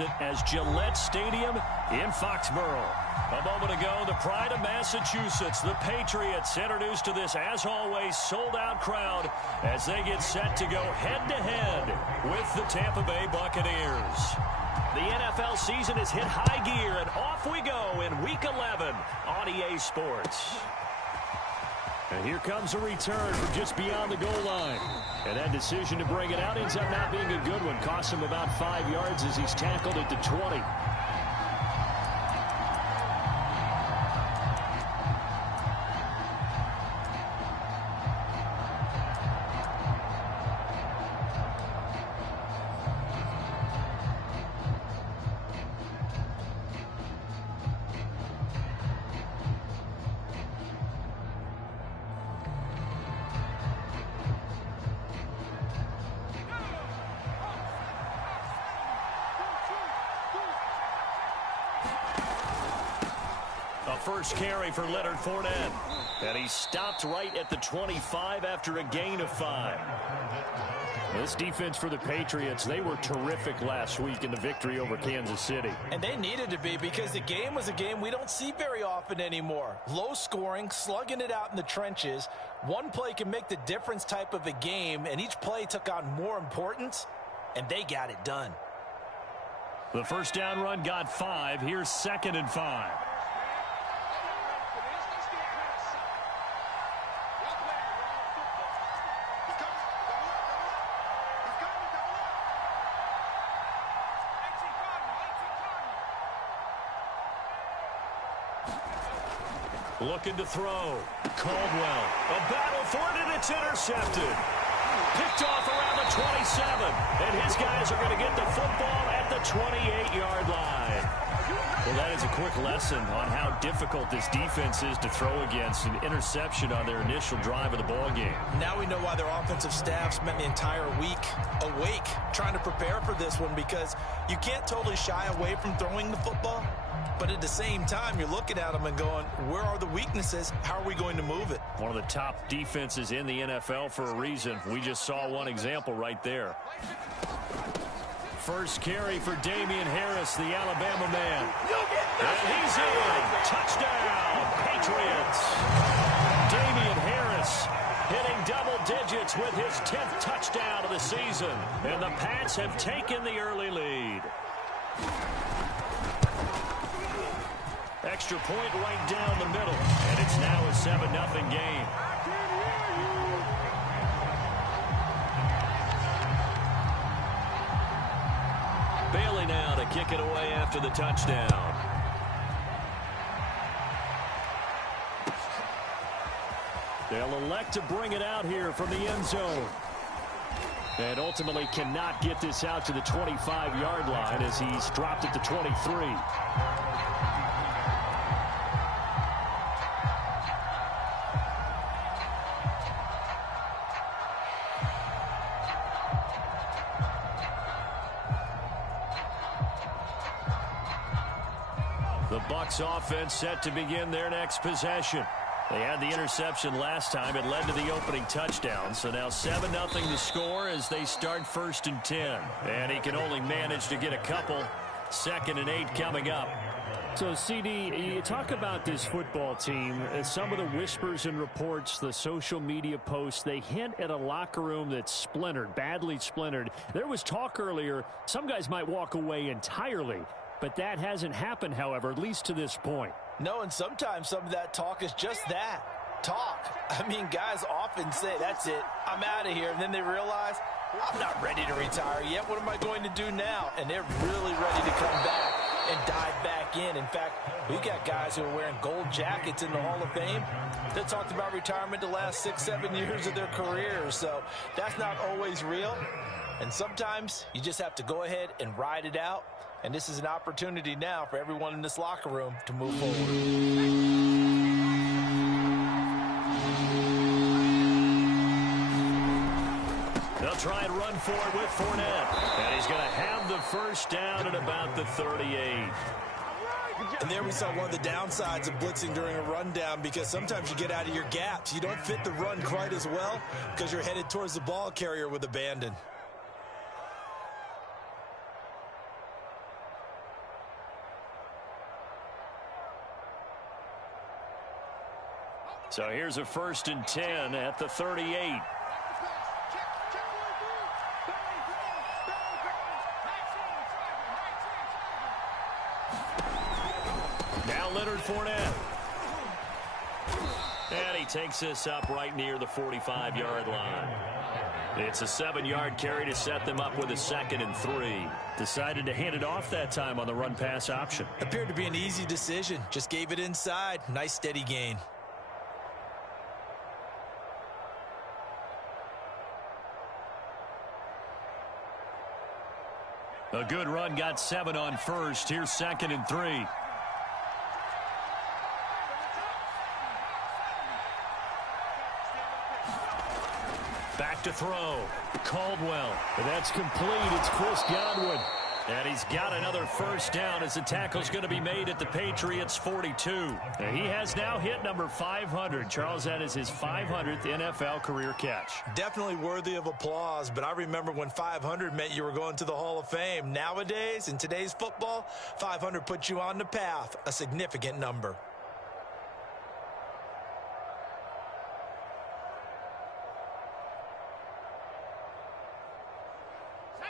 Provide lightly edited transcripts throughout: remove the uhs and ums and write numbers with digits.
as Gillette Stadium in Foxborough. A moment ago, the pride of Massachusetts, the Patriots, introduced to this, as always, sold-out crowd as they get set to go head-to-head with the Tampa Bay Buccaneers. The NFL season has hit high gear, and off we go in Week 11 on EA Sports. And here comes a return from just beyond the goal line. And that decision to bring it out ends up not being a good one. Costs him about 5 yards as he's tackled at the 20. First carry for Leonard Fournette. And he stopped right at the 25 after a gain of 5. This defense for the Patriots, they were terrific last week in the victory over Kansas City. And they needed to be, because the game was a game we don't see very often anymore. Low scoring, slugging it out in the trenches. One play can make the difference type of a game, and each play took on more importance, and they got it done. The first down run got 5. Here's 2nd and 5. Looking to throw. Caldwell. A battle for it, and it's intercepted. Picked off around the 27. And his guys are going to get the football at the 28-yard line. Well, that is a quick lesson on how difficult this defense is to throw against. An interception on their initial drive of the ball game. Now we know why their offensive staff spent the entire week awake trying to prepare for this one, because you can't totally shy away from throwing the football. But at the same time, you're looking at them and going, where are the weaknesses? How are we going to move it? One of the top defenses in the NFL for a reason. We just saw one example right there. First carry for Damian Harris, the Alabama man. And he's in. Touchdown, Patriots. Damian Harris hitting double digits with his 10th touchdown of the season. And the Pats have taken the early lead. Extra point right down the middle. And it's now a 7-0 game. Bailey now to kick it away after the touchdown. They'll elect to bring it out here from the end zone. And ultimately cannot get this out to the 25-yard line as he's dropped at the 23. The Bucs offense set to begin their next possession. They had the interception last time. It led to the opening touchdown. So now 7-0 to score as they start 1st and 10. And he can only manage to get a couple. 2nd and 8 coming up. So, CD, you talk about this football team. Some of the whispers and reports, the social media posts, they hint at a locker room that's splintered, badly splintered. There was talk earlier, some guys might walk away entirely. But that hasn't happened, however, at least to this point. No, and sometimes some of that talk is just that, talk. I mean, guys often say, that's it, I'm out of here. And then they realize, I'm not ready to retire yet. What am I going to do now? And they're really ready to come back and dive back in. In fact, we've got guys who are wearing gold jackets in the Hall of Fame that talked about retirement the last 6-7 years of their careers. So that's not always real. And sometimes you just have to go ahead and ride it out. And this is an opportunity now for everyone in this locker room to move forward. They'll try and run for it with Fournette. And he's going to have the first down at about the 38. And there we saw one of the downsides of blitzing during a rundown, because sometimes you get out of your gaps. You don't fit the run quite as well because you're headed towards the ball carrier with abandon. So here's a 1st and 10 at the 38. Now Leonard Fournette. And he takes this up right near the 45-yard line. It's a 7-yard carry to set them up with a 2nd and 3. Decided to hand it off that time on the run-pass option. Appeared to be an easy decision. Just gave it inside. Nice steady gain. A good run, got 7 on 1st. Here's 2nd and 3. Back to throw. Caldwell. And that's complete. It's Chris Godwin. And he's got another 1st down as the tackle's going to be made at the Patriots' 42. And he has now hit number 500. Charles, that is his 500th NFL career catch. Definitely worthy of applause, but I remember when 500 meant you were going to the Hall of Fame. Nowadays, in today's football, 500 puts you on the path, a significant number.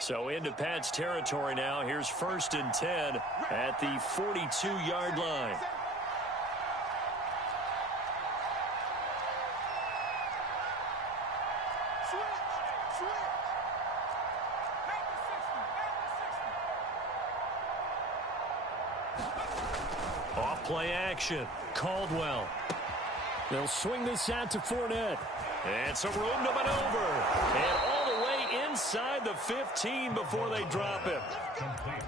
So into Pat's territory now. Here's 1st and 10 at the 42-yard line. Off play action. Caldwell. They'll swing this out to Fournette. And some room to maneuver. And all the way inside the 15 before they drop him.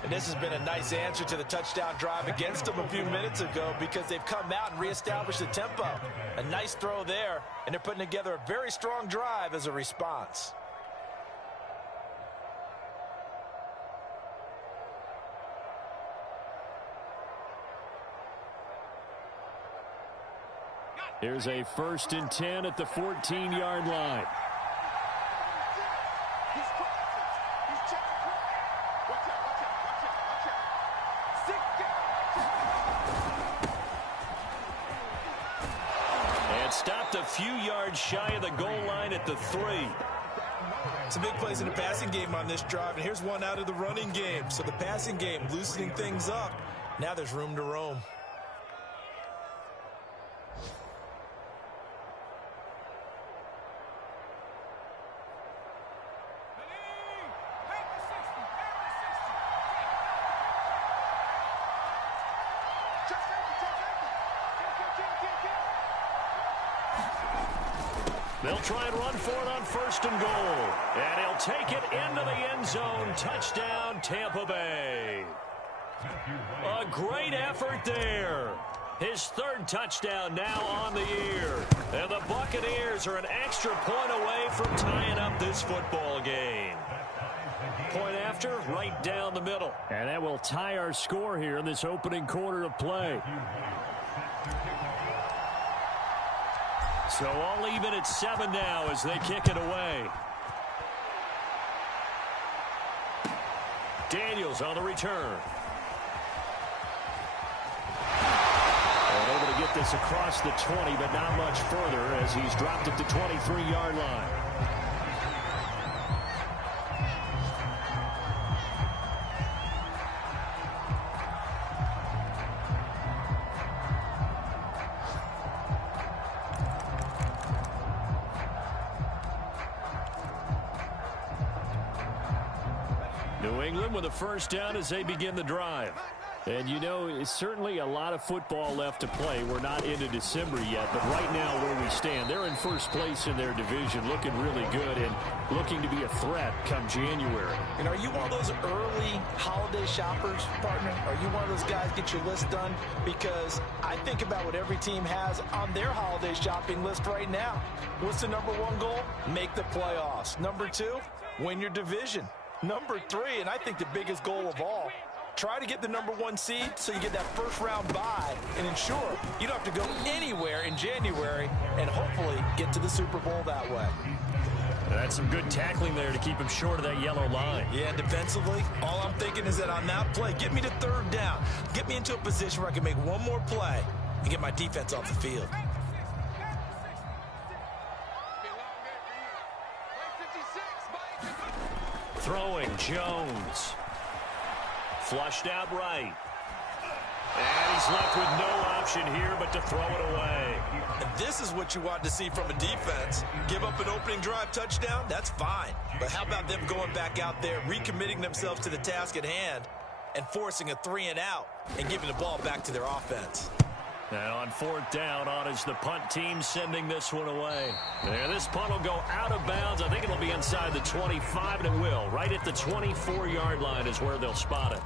And this has been a nice answer to the touchdown drive against them a few minutes ago because they've come out and reestablished the tempo. A nice throw there, and they're putting together a very strong drive as a response. Here's a 1st and 10 at the 14-yard line. And stopped a few yards shy of the goal line at the 3. Some big plays in the passing game on this drive, and here's one out of the running game. So the passing game loosening things up. Now there's room to roam. They'll try and run for it on 1st and goal. And he'll take it into the end zone. Touchdown, Tampa Bay. A great effort there. His 3rd touchdown now on the year. And the Buccaneers are an extra point away from tying up this football game. Point after, right down the middle. And that will tie our score here in this opening quarter of play. So all even at 7 now as they kick it away. Daniels on the return. And able to get this across the 20, but not much further as he's dropped at the 23-yard line. New England with a 1st down as they begin the drive. And, you know, it's certainly a lot of football left to play. We're not into December yet, but right now where we stand, they're in 1st place in their division, looking really good and looking to be a threat come January. And are you one of those early holiday shoppers, partner? Are you one of those guys get your list done? Because I think about what every team has on their holiday shopping list right now. What's the #1 goal? Make the playoffs. #2, win your division. #3, and I think the biggest goal of all, try to get the #1 seed so you get that 1st round bye and ensure you don't have to go anywhere in January and hopefully get to the Super Bowl that way. That's some good tackling there to keep him short of that yellow line. Yeah, defensively, all I'm thinking is that on that play, get me to 3rd down. Get me into a position where I can make one more play and get my defense off the field. Throwing, Jones. Flushed out right. And he's left with no option here but to throw it away. And this is what you want to see from a defense. Give up an opening drive touchdown, that's fine. But how about them going back out there, recommitting themselves to the task at hand, and forcing a 3-and-out and giving the ball back to their offense. And on 4th down, on is the punt team sending this one away. And this punt will go out of bounds. I think it'll be inside the 25, and it will. Right at the 24-yard line is where they'll spot it.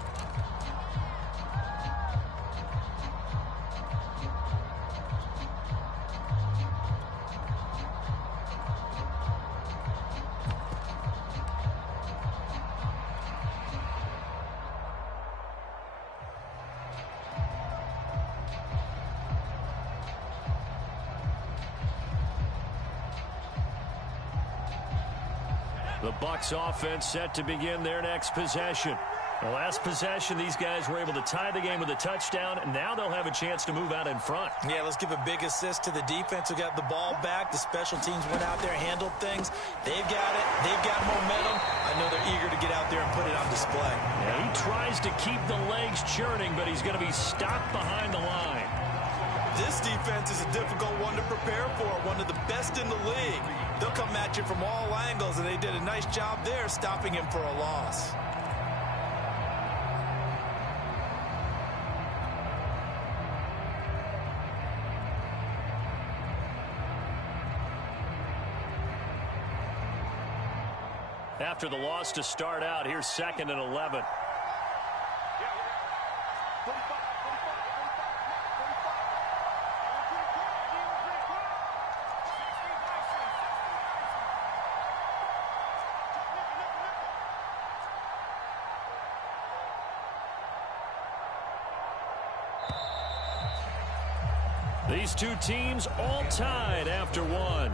The Bucs offense set to begin their next possession. The last possession, these guys were able to tie the game with a touchdown, and now they'll have a chance to move out in front. Yeah, let's give a big assist to the defense who got the ball back. The special teams went out there, handled things. They've got it. They've got momentum. I know they're eager to get out there and put it on display. Yeah, he tries to keep the legs churning, but he's going to be stopped behind the line. This defense is a difficult one to prepare for, one of the best in the league. They'll come at you from all angles, and they did a nice job there stopping him for a loss. After the loss to start out, here's 2nd and 11. These two teams all tied after one.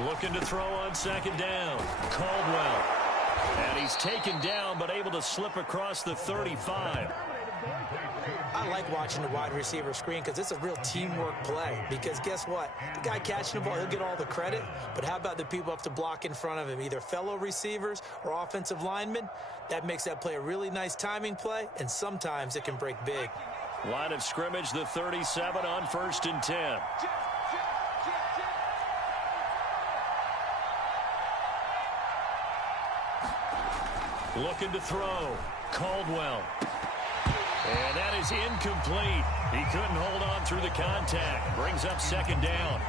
Looking to throw on 2nd down. Caldwell. And he's taken down, but able to slip across the 35. I like watching the wide receiver screen because it's a real teamwork play. Because guess what? The guy catching the ball, he'll get all the credit. But how about the people up to block in front of him, either fellow receivers or offensive linemen? That makes that play a really nice timing play, and sometimes it can break big. Line of scrimmage, the 37 on 1st and 10. Looking to throw. Caldwell. And that is incomplete. He couldn't hold on through the contact. Brings up 2nd down.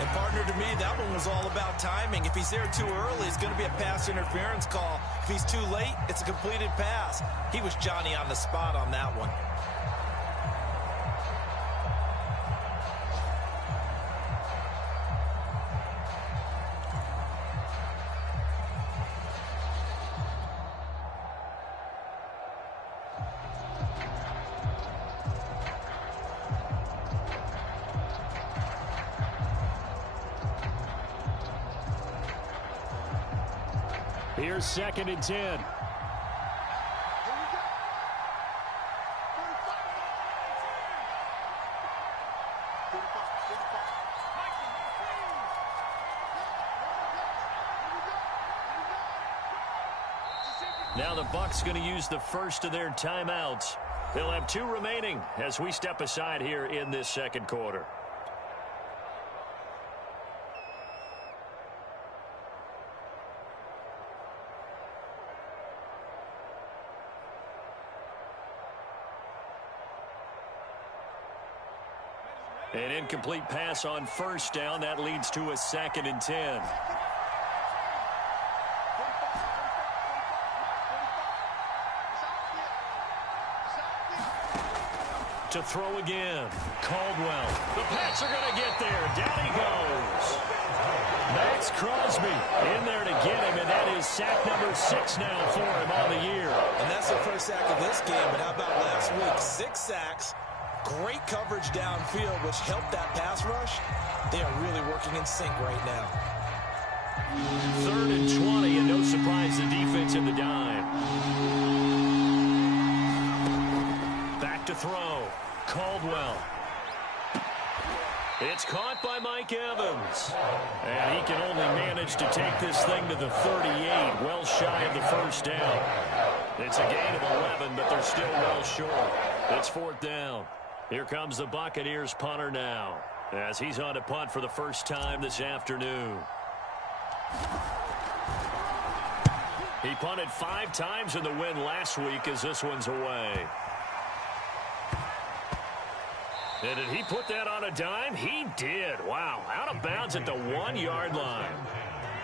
And partner, to me, that one was all about timing. If he's there too early, it's going to be a pass interference call. If he's too late, it's a completed pass. He was Johnny on the spot on that one. Here's 2nd and 10. Now the Bucs going to use the first of their timeouts. They'll have 2 remaining as we step aside here in this 2nd quarter. An incomplete pass on 1st down. That leads to a 2nd and 10. to throw again. Caldwell. The Pats are going to get there. Down he goes. Max Crosby in there to get him, and that is sack number 6 now for him on the year. And that's the first sack of this game, but how about last week? 6 sacks, great coverage downfield, which helped that pass rush. They are really working in sync right now. 3rd and 20, and no surprise, the defense in the dime. Back to throw. Caldwell. It's caught by Mike Evans. And he can only manage to take this thing to the 38, well shy of the first down. It's a gain of 11, but they're still well short. It's 4th down. Here comes the Buccaneers punter now, as he's on to punt for the first time this afternoon. He punted 5 times in the win last week as this one's away. And did he put that on a dime? He did. Wow. Out of bounds at the 1-yard line.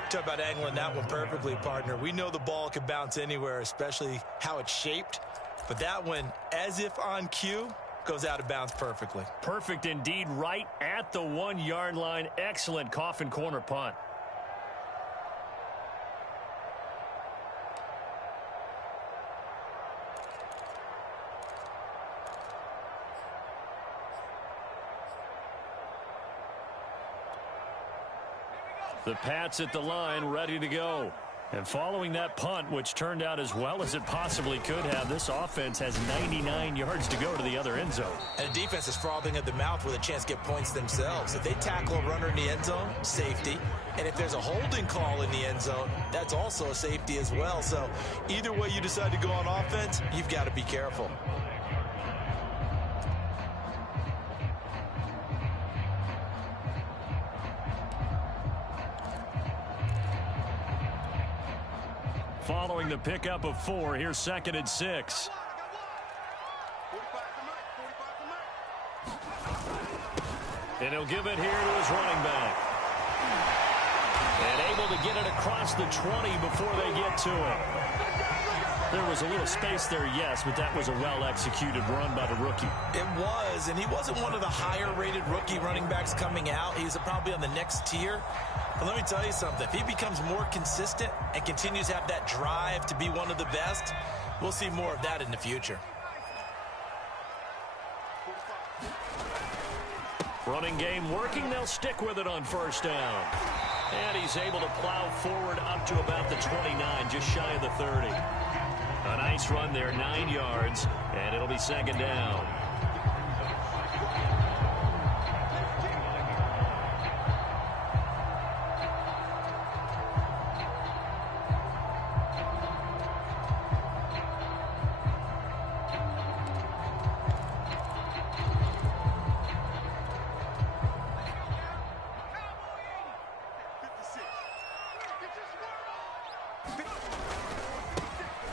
Talk about angling that one perfectly, partner. We know the ball can bounce anywhere, especially how it's shaped. But that one, as if on cue, goes out of bounds perfectly. Perfect indeed, right at the 1-yard line. Excellent coffin corner punt. The Pats at the line, ready to go. And following that punt, which turned out as well as it possibly could have, this offense has 99 yards to go to the other end zone. And the defense is frothing at the mouth with a chance to get points themselves. If they tackle a runner in the end zone, safety. And if there's a holding call in the end zone, that's also a safety as well. So either way you decide to go on offense, you've got to be careful. Following the pickup of 4, here's 2nd and 6. And he'll give it here to his running back. And able to get it across the 20 before they get to it. There was a little space there, yes, but that was a well-executed run by the rookie. It was, and he wasn't one of the higher-rated rookie running backs coming out. He's probably on the next tier. But let me tell you something. If he becomes more consistent and continues to have that drive to be one of the best, we'll see more of that in the future. Running game working. They'll stick with it on 1st down. And he's able to plow forward up to about the 29, just shy of the 30. A nice run there, 9 yards, and it'll be 2nd down.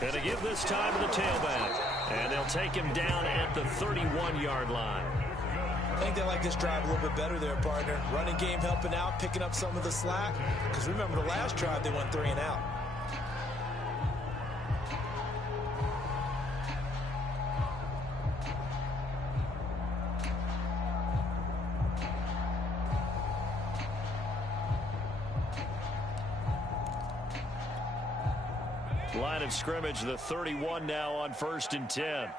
And to give this time to the tailback. And they'll take him down at the 31-yard line. I think they like this drive a little bit better there, partner. Running game helping out, picking up some of the slack. Because remember the last drive, they went 3 and out. Line of scrimmage, the 31 now on 1st and 10.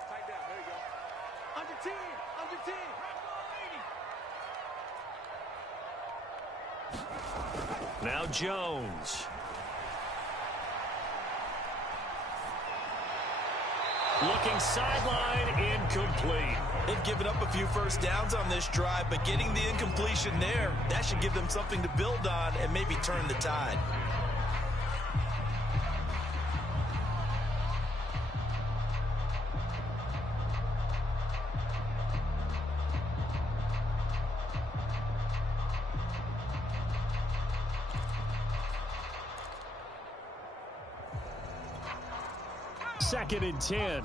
Under 10. Now Jones. Looking sideline, incomplete. They've given up a few first downs on this drive, but getting the incompletion there, that should give them something to build on and maybe turn the tide. Second and 10. Here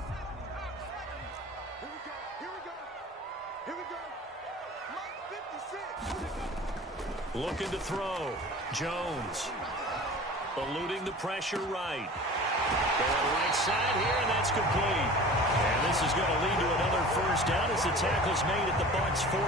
we go. Mike 56. Looking to throw. Jones. Eluding the pressure right. Going right side here, and that's complete. And this is going to lead to another first down as the tackle's made at the Bucs 43.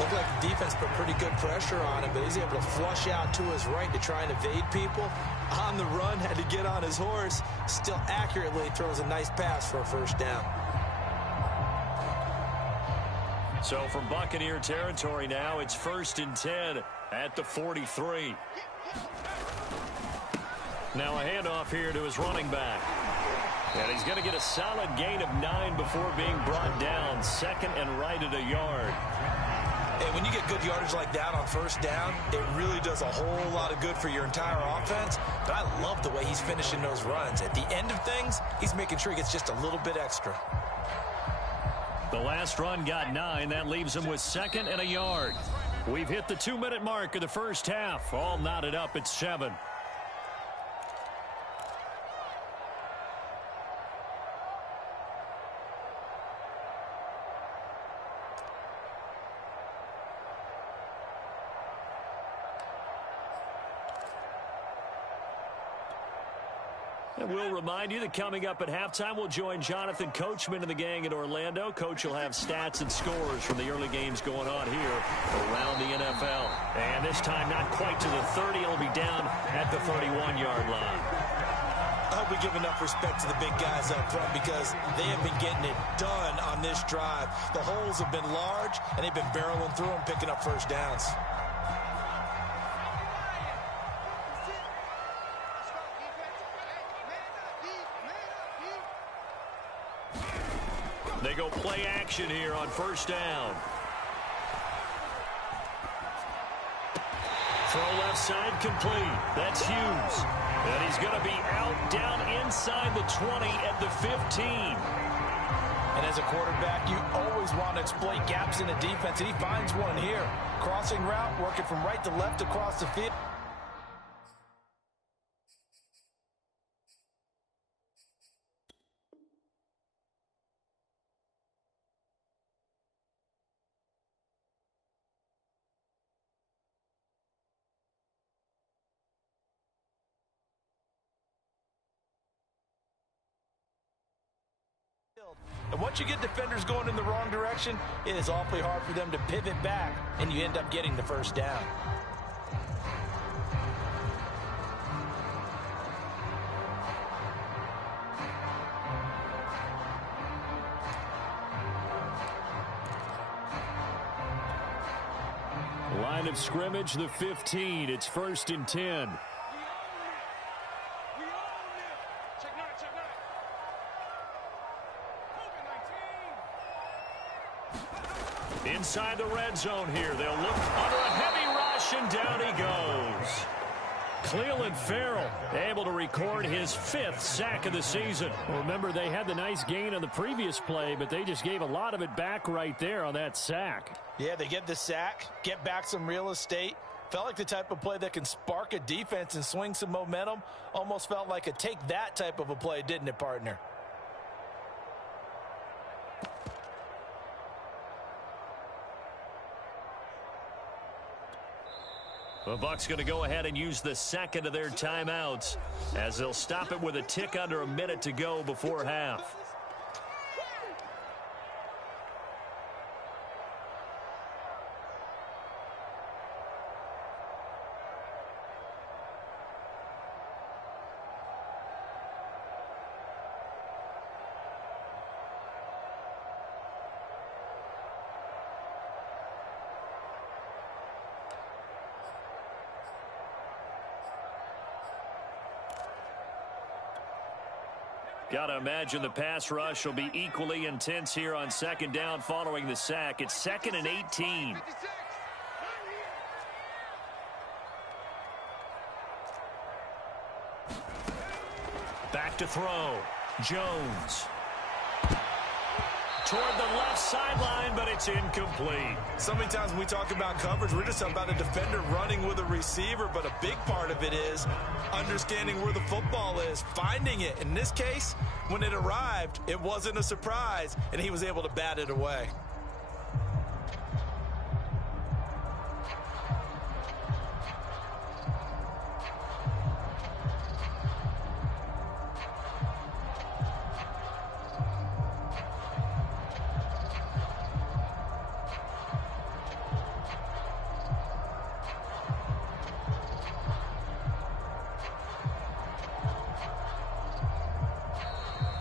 Looked like the defense put pretty good pressure on him, but he's able to flush out to his right to try and evade people. On the run, had to get on his horse. Still accurately throws a nice pass for a first down. So from Buccaneer territory now, it's 1st and 10 at the 43. Now a handoff here to his running back. And he's going to get a solid gain of 9 before being brought down. 2nd and right at a yard. And when you get good yardage like that on first down, it really does a whole lot of good for your entire offense. But I love the way he's finishing those runs. At the end of things, he's making sure he gets just a little bit extra. The last run got 9. That leaves him with 2nd and a yard. We've hit the 2-minute mark of the first half. All knotted up at 7. And we'll remind you that coming up at halftime, we'll join Jonathan Coachman and the gang in Orlando. Coach will have stats and scores from the early games going on here around the NFL. And this time, not quite to the 30. It'll be down at the 31-yard line. I hope we give enough respect to the big guys up front because they have been getting it done on this drive. The holes have been large, and they've been barreling through them, picking up first downs. They go play action here on first down. Throw left side complete. That's Hughes. And he's going to be out down inside the 20 at the 15. And as a quarterback, you always want to exploit gaps in the defense, and he finds one here. Crossing route, working from right to left across the field. And once you get defenders going in the wrong direction, it is awfully hard for them to pivot back, and you end up getting the first down. Line of scrimmage, the 15. It's 1st and 10. Inside the red zone here. They'll look under a heavy rush, and down he goes. Cleveland Farrell able to record his 5th sack of the season. Well, remember, they had the nice gain on the previous play, but they just gave a lot of it back right there on that sack. Yeah, they get the sack, get back some real estate. Felt like the type of play that can spark a defense and swing some momentum. Almost felt like a take that type of a play, didn't it, partner? The Bucs going to go ahead and use the second of their timeouts as they'll stop it with a tick under a minute to go before half. Got to imagine the pass rush will be equally intense here on second down following the sack. It's 2nd and 18. Back to throw. Jones. Toward the left sideline, but it's incomplete. So many times when we talk about coverage, we're just about a defender running with a receiver, but a big part of it is understanding where the football is, finding it. In this case, when it arrived, it wasn't a surprise, and he was able to bat it away.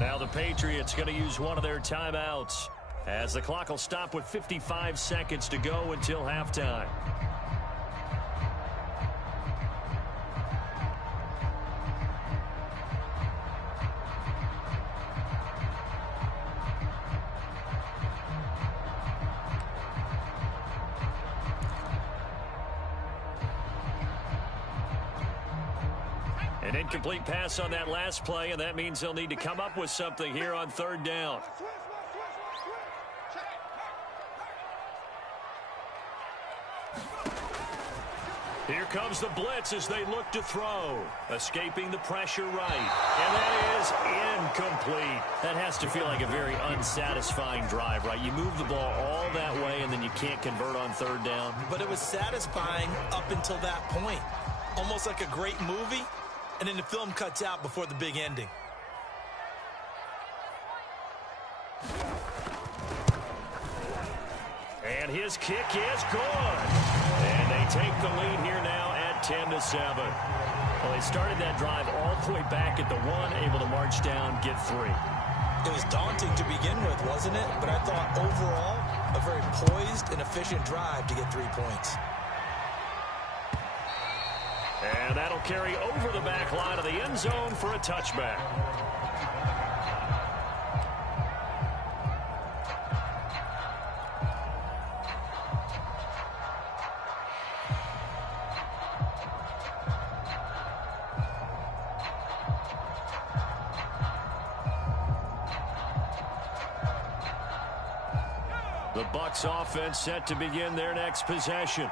Now the Patriots going to use one of their timeouts as the clock will stop with 55 seconds to go until halftime. An incomplete pass on that last play, and that means they'll need to come up with something here on third down. Here comes the blitz as they look to throw. Escaping the pressure right. And that is incomplete. That has to feel like a very unsatisfying drive, right? You move the ball all that way, and then you can't convert on third down. But it was satisfying up until that point. Almost like a great movie, and then the film cuts out before the big ending. And his kick is good. And they take the lead here now at 10-7. Well, they started that drive all the way back at the 1, able to march down, get 3. It was daunting to begin with, wasn't it? But I thought overall, a very poised and efficient drive to get 3 points. And that'll carry over the back line of the end zone for a touchback. The Bucs offense set to begin their next possession.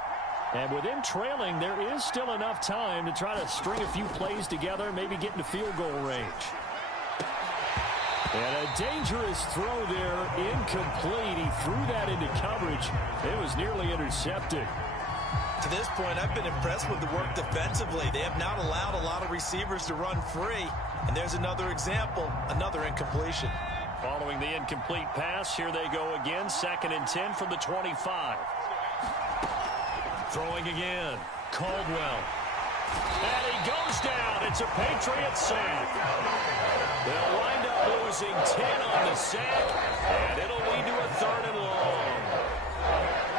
And with them trailing, there is still enough time to try to string a few plays together, maybe get into field goal range. And a dangerous throw there, incomplete. He threw that into coverage. It was nearly intercepted. To this point, I've been impressed with the work defensively. They have not allowed a lot of receivers to run free. And there's another example, another incompletion. Following the incomplete pass, here they go again, 2nd and 10 from the 25. Throwing again, Caldwell. And he goes down. It's a Patriots sack. They'll wind up losing 10 on the sack, and it'll lead to a 3rd and long.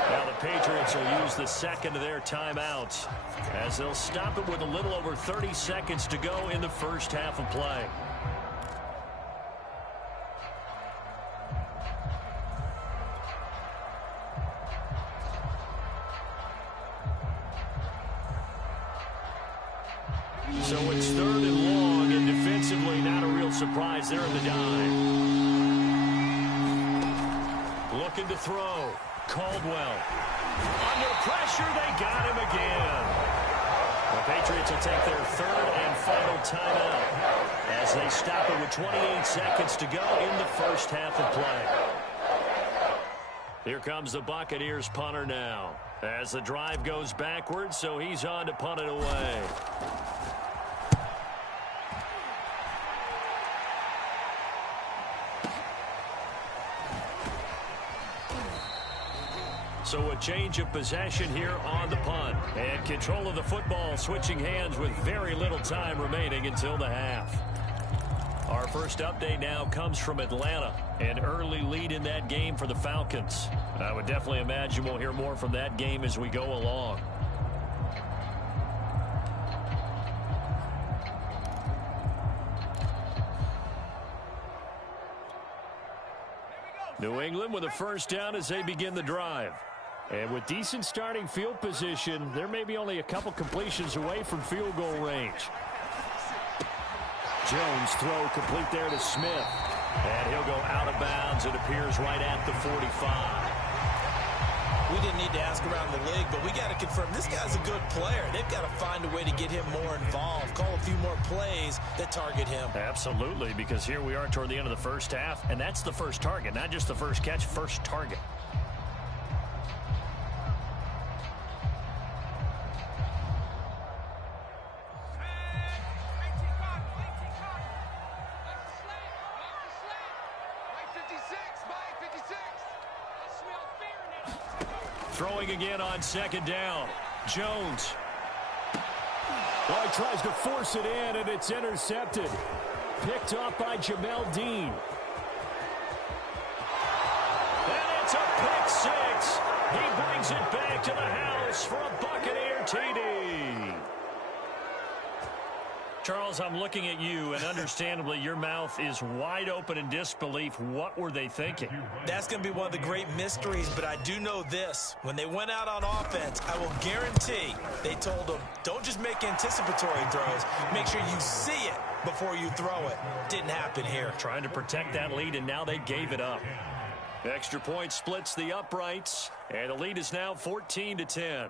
Now the Patriots will use the second of their timeouts as they'll stop it with a little over 30 seconds to go in the first half of play. So it's 3rd and long, and defensively not a real surprise there in the dime. Looking to throw. Caldwell. Under pressure, they got him again. The Patriots will take their 3rd and final timeout as they stop it with 28 seconds to go in the first half of play. Here comes the Buccaneers punter now as the drive goes backwards, so he's on to punt it away. So a change of possession here on the punt. And control of the football switching hands with very little time remaining until the half. Our first update now comes from Atlanta. An early lead in that game for the Falcons. I would definitely imagine we'll hear more from that game as we go along. New England with a first down as they begin the drive. And with decent starting field position, there may be only a couple completions away from field goal range. Jones throw complete there to Smith. And he'll go out of bounds. It appears right at the 45. We didn't need to ask around the league, but we got to confirm this guy's a good player. They've got to find a way to get him more involved, call a few more plays that target him. Absolutely, because here we are toward the end of the first half, and that's the first target, not just the first catch, first target. Throwing again on 2nd down. Jones. Well, he tries to force it in, and it's intercepted. picked off by Jamel Dean. And it's a pick six. He brings it back to the house for a Buccaneer TD. Charles, I'm looking at you, and understandably, your mouth is wide open in disbelief. What were they thinking? That's going to be one of the great mysteries, but I do know this. When they went out on offense, I will guarantee they told them, don't just make anticipatory throws. Make sure you see it before you throw it. Didn't happen here. Trying to protect that lead, and now they gave it up. Extra point splits the uprights, and the lead is now 14-10.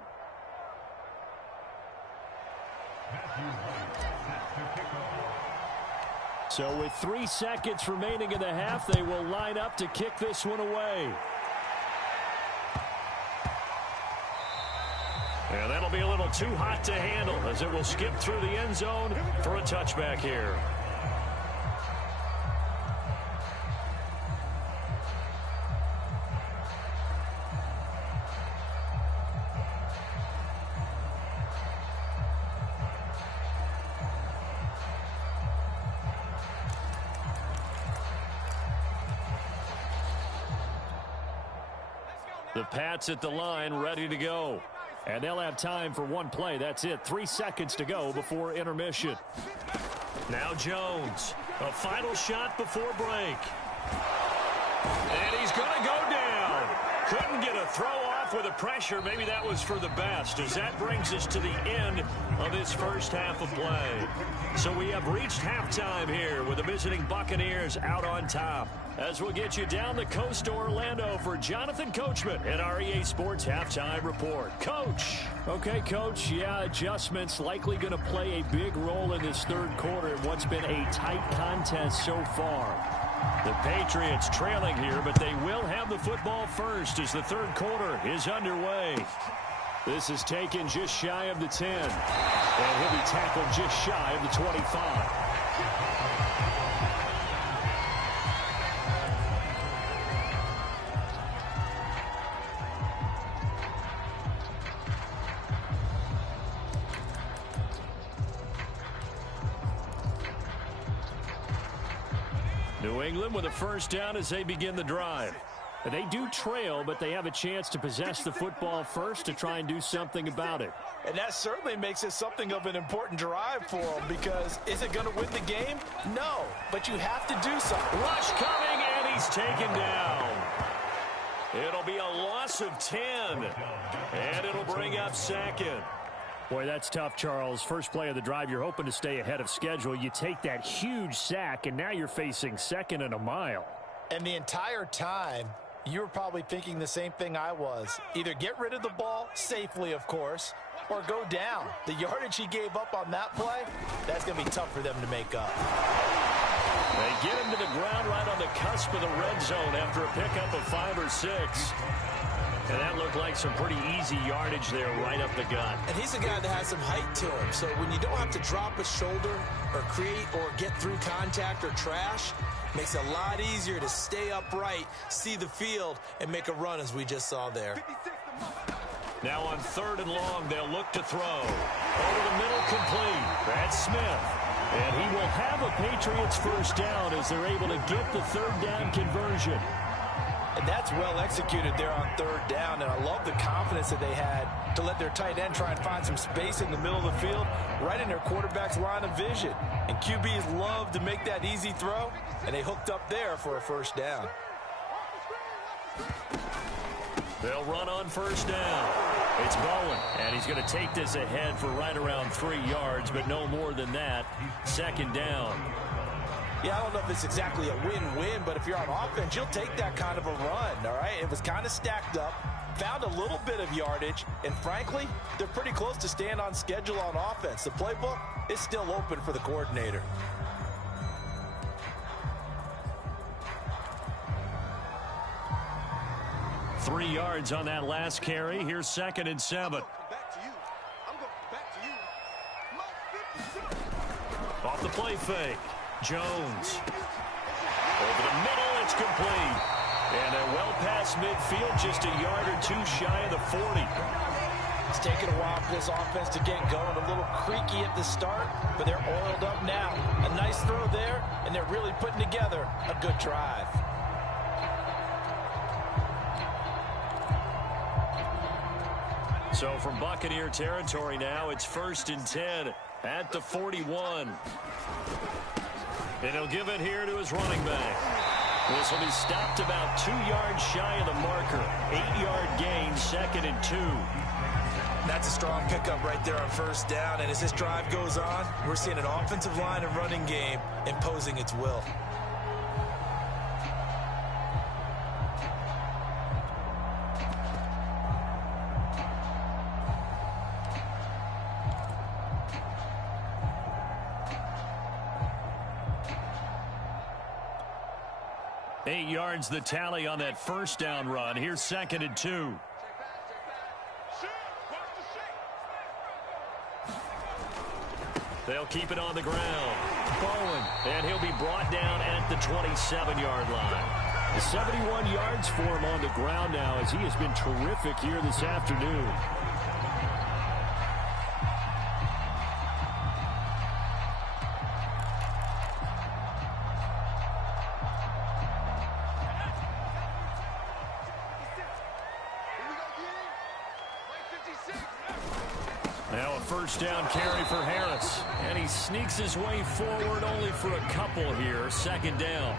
So with 3 seconds remaining in the half, they will line up to kick this one away. And that'll be a little too hot to handle as it will skip through the end zone for a touchback here. The Pats at the line, ready to go. And they'll have time for one play. That's it. 3 seconds to go before intermission. Now Jones. A final shot before break. And he's going to go down. Couldn't get a throw off with the pressure. Maybe that was for the best, as that brings us to the end of this first half of play. So we have reached halftime here with the visiting Buccaneers out on top. As we'll get you down the coast to Orlando for Jonathan Coachman at our EA Sports Halftime Report. Coach. Okay, Coach, yeah, adjustments likely going to play a big role in this third quarter in what's been a tight contest so far. The Patriots trailing here, but they will have the football first as the third quarter is underway. This is taken just shy of the 10. And he'll be tackled just shy of the 25. New England with a first down as they begin the drive. They do trail, but they have a chance to possess the football first to try and do something about it. And that certainly makes it something of an important drive for them, because is it going to win the game? No, but you have to do something. Rush coming, and he's taken down. It'll be a loss of 10, and it'll bring up second. Boy, that's tough, Charles. First play of the drive, you're hoping to stay ahead of schedule. You take that huge sack, and now you're facing second and a mile. And the entire time, you were probably thinking the same thing I was. Either get rid of the ball, safely, of course, or go down. The yardage he gave up on that play, that's going to be tough for them to make up. They get him to the ground right on the cusp of the red zone after a pickup of 5 or 6. And that looked like some pretty easy yardage there right up the gut. And he's a guy that has some height to him. So when you don't have to drop a shoulder or create or get through contact or trash, makes it a lot easier to stay upright, see the field, and make a run as we just saw there. Now on 3rd and long, they'll look to throw. Over the middle, complete. That's Smith. And he will have a Patriots first down as they're able to get the 3rd down conversion. And that's well executed there on 3rd down, and I love the confidence that they had to let their tight end try and find some space in the middle of the field, right in their quarterback's line of vision. And QBs love to make that easy throw, and they hooked up there for a first down. They'll run on first down. It's Bowen, and he's going to take this ahead for right around 3 yards, but no more than that. 2nd down. Yeah, I don't know if it's exactly a win-win, but if you're on offense, you'll take that kind of a run, all right? It was kind of stacked up, found a little bit of yardage, and frankly, they're pretty close to staying on schedule on offense. The playbook is still open for the coordinator. Three yards on that last carry. Here's 2nd and 7. Off the play fake. Jones. Over the middle, it's complete. And well past midfield, just a yard or 2 shy of the 40. It's taken a while for this offense to get going. A little creaky at the start, but they're oiled up now. A nice throw there, and they're really putting together a good drive. So from Buccaneer territory now, it's 1st and 10 at the 41. And he'll give it here to his running back. This will be stopped about 2 yards shy of the marker. 8-yard gain, 2nd and 2. That's a strong pickup right there on 1st down. And as this drive goes on, we're seeing an offensive line and running game imposing its will. Eight yards the tally on that 1st down run. Here's 2nd and 2. They'll keep it on the ground. Bowen, and he'll be brought down at the 27-yard line. The 71 yards for him on the ground now as he has been terrific here this afternoon. Now a 1st down carry for Harris. And he sneaks his way forward only for a couple here. 2nd down.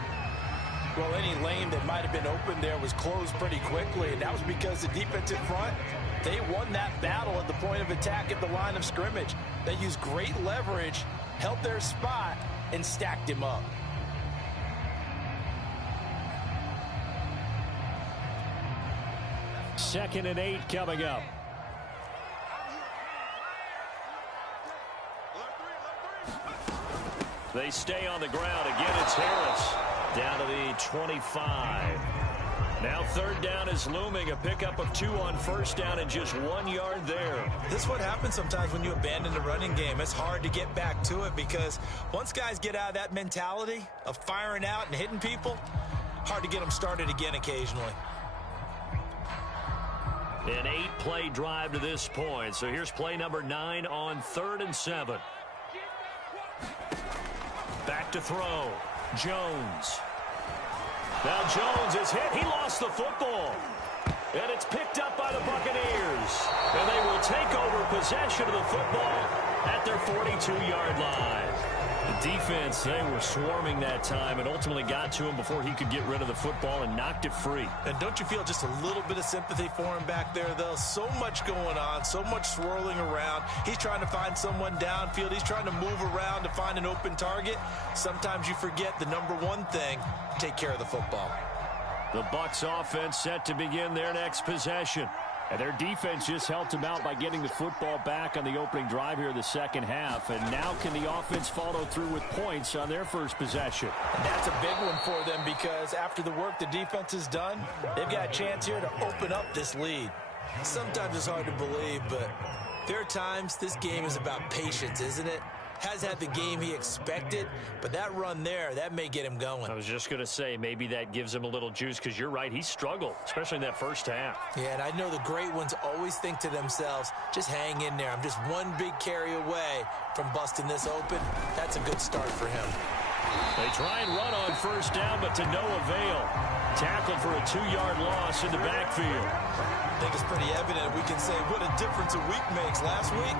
Well, any lane that might have been open there was closed pretty quickly, and that was because the defensive front, they won that battle at the point of attack at the line of scrimmage. They used great leverage, held their spot, and stacked him up. Second and 8 coming up. They stay on the ground. Again, it's Harris. Down to the 25. Now 3rd down is looming. A pickup of 2 on 1st down and just 1 yard there. This is what happens sometimes when you abandon the running game. It's hard to get back to it because once guys get out of that mentality of firing out and hitting people, hard to get them started again occasionally. An 8-play drive to this point. So here's play number 9 on 3rd and 7. Back to throw. Jones. Now Jones is hit. He lost the football. And it's picked up by the Buccaneers. And they will take over possession of the football at their 42-yard line. The defense, they were swarming that time and ultimately got to him before he could get rid of the football and knocked it free. And don't you feel just a little bit of sympathy for him back there, though? So much going on, so much swirling around. He's trying to find someone downfield. He's trying to move around to find an open target. Sometimes you forget the number one thing, take care of the football. The Bucs offense set to begin their next possession. And their defense just helped them out by getting the football back on the opening drive here in the second half. And now can the offense follow through with points on their first possession? And that's a big one for them because after the work the defense has done, they've got a chance here to open up this lead. Sometimes it's hard to believe, but there are times this game is about patience, isn't it? Has had the game he expected, but that run there, that may get him going. I was just going to say, maybe that gives him a little juice because you're right, he struggled, especially in that first half. Yeah, and I know the great ones always think to themselves, just hang in there. I'm just one big carry away from busting this open. That's a good start for him. They try and run on 1st down, but to no avail. Tackled for a 2-yard loss in the backfield. I think it's pretty evident we can say what a difference a week makes. Last week,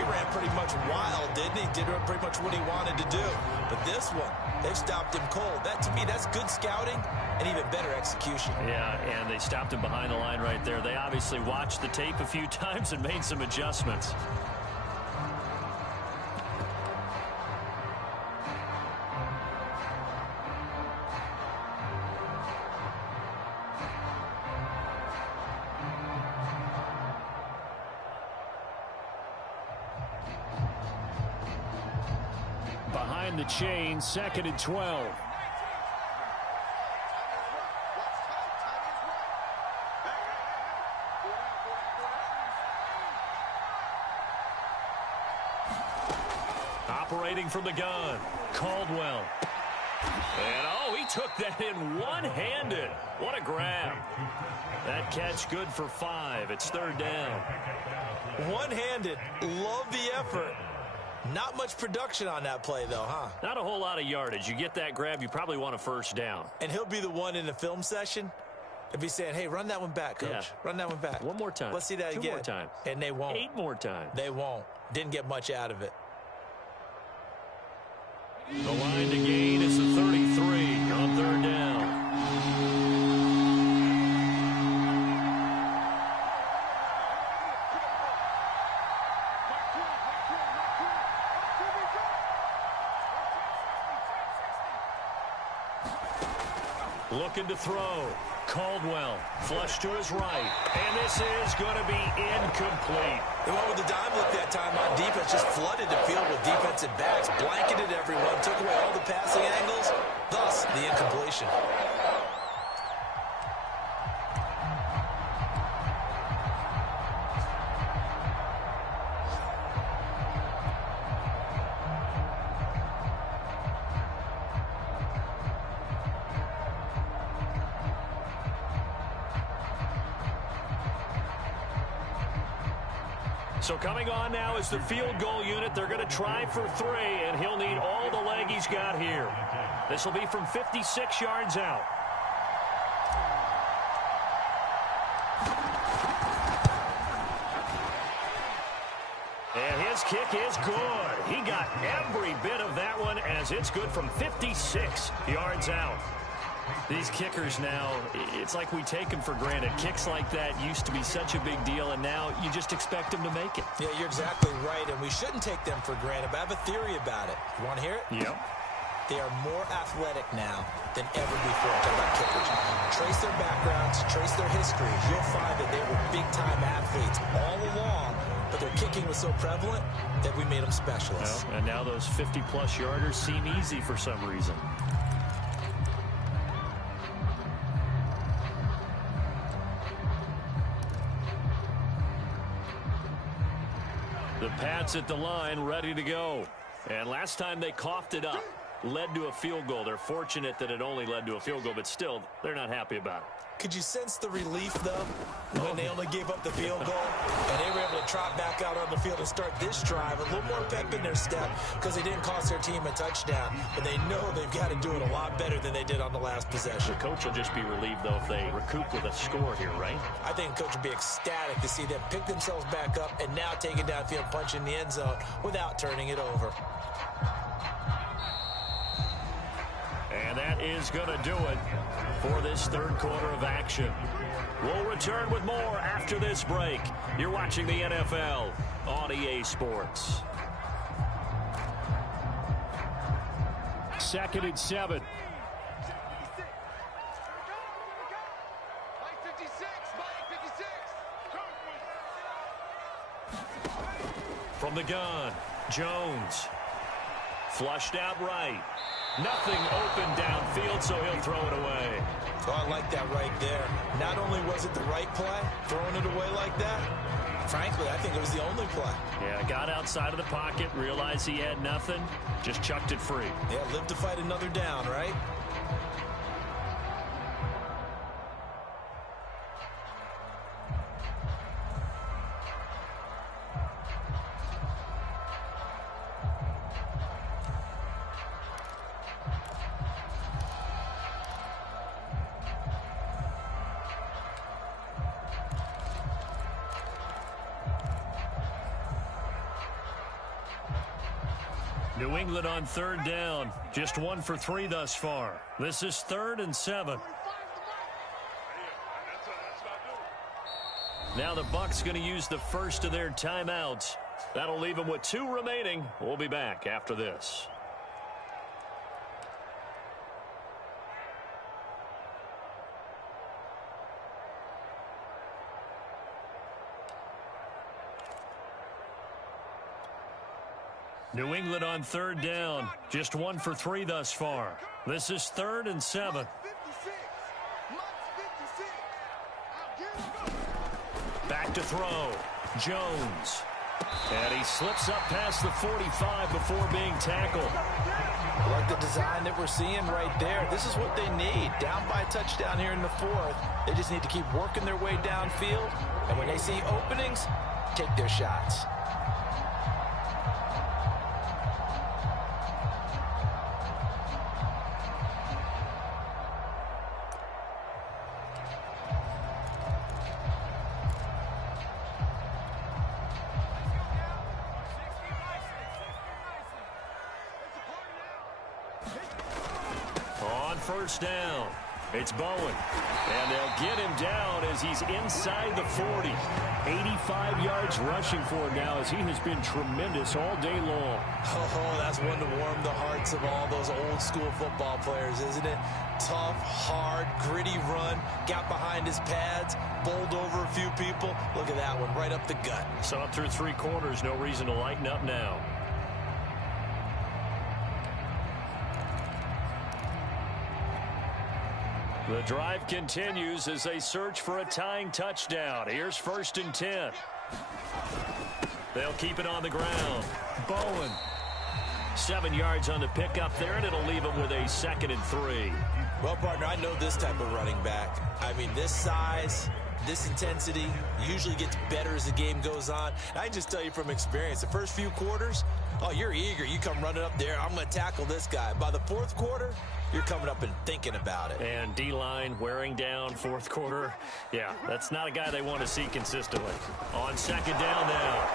he ran pretty much wild, didn't he? Did pretty much what he wanted to do. But this one, they've stopped him cold. That, to me, that's good scouting and even better execution. Yeah, and they stopped him behind the line right there. They obviously watched the tape a few times and made some adjustments. Behind the chain, 2nd and 12. Operating from the gun, Caldwell. And, oh, he took that in one-handed. What a grab. That catch good for 5. It's third down. One-handed. Love the effort. Not much production on that play, though, huh? Not a whole lot of yardage. You get that grab, you probably want a first down. And he'll be the one in the film session. He'll be saying, hey, run that one back, Coach. Yeah. Run that one back. One more time. Let's see that again. 2 more times. And they won't. 8 more times. They won't. Didn't get much out of it. The line to gain is the 33 on third down. Looking to throw. Caldwell, flush to his right. And this is going to be incomplete. They went with the dime look that time on defense, just flooded the field with defensive backs, blanketed everyone, took away all the passing angles, thus the incompletion. So coming on now is the field goal unit. They're going to try for 3, and he'll need all the leg he's got here. This will be from 56 yards out. And his kick is good. He got every bit of that one as it's good from 56 yards out. These kickers now, it's like we take them for granted. Kicks like that used to be such a big deal, and now you just expect them to make it. Yeah, you're exactly right, and we shouldn't take them for granted, but I have a theory about it. You want to hear it? Yep. They are more athletic now than ever before. Talk about kickers. Trace their backgrounds, trace their histories. You'll find that they were big-time athletes all along, but their kicking was so prevalent that we made them specialists. Well, and now those 50-plus yarders seem easy for some reason. The Pats at the line, ready to go. And last time they coughed it up, led to a field goal. They're fortunate that it only led to a field goal, but still, they're not happy about it. Could you sense the relief, though, when they only gave up the field goal? And they were able to trot back out on the field and start this drive. A little more pep in their step because they didn't cost their team a touchdown. But they know they've got to do it a lot better than they did on the last possession. The coach will just be relieved, though, if they recoup with a score here, right? I think the coach would be ecstatic to see them pick themselves back up and now take it downfield, punch in the end zone without turning it over. And that is going to do it for this third quarter of action. We'll return with more after this break. You're watching the NFL on EA Sports. 2nd and 7. From the gun, Jones. Flushed out right. Nothing open downfield, so he'll throw it away. Oh, I like that right there. Not only was it the right play, throwing it away like that, frankly, I think it was the only play. Yeah, got outside of the pocket, realized he had nothing, just chucked it free. Yeah, live to fight another down, right? New England on third down. Just 1 for 3 thus far. This is 3rd and 7. Now the Bucs going to use the first of their timeouts. That'll leave them with 2 remaining. We'll be back after this. New England on third down. Just 1 for 3 thus far. This is 3rd and 7. Back to throw. Jones. And he slips up past the 45 before being tackled. I like the design that we're seeing right there. This is what they need. Down by a touchdown here in the fourth. They just need to keep working their way downfield. And when they see openings, take their shots. First down. It's Bowen. And they'll get him down as he's inside the 40. 85 yards rushing for him now as he has been tremendous all day long. Oh, that's one to warm the hearts of all those old school football players, isn't it? Tough, hard, gritty run. Got behind his pads, bowled over a few people. Look at that one, right up the gut. So up through 3 quarters, no reason to lighten up now. The drive continues as they search for a tying touchdown. Here's 1st and 10. They'll keep it on the ground. Bowen. 7 yards on the pickup there, and it'll leave them with a 2nd and 3. Well, partner, I know this type of running back. I mean, this size, this intensity usually gets better as the game goes on. And I can just tell you from experience, the first few quarters, oh, you're eager. You come running up there, I'm going to tackle this guy. By the 4th quarter, you're coming up and thinking about it. And D-line wearing down 4th quarter. Yeah, that's not a guy they want to see consistently. On 2nd down now,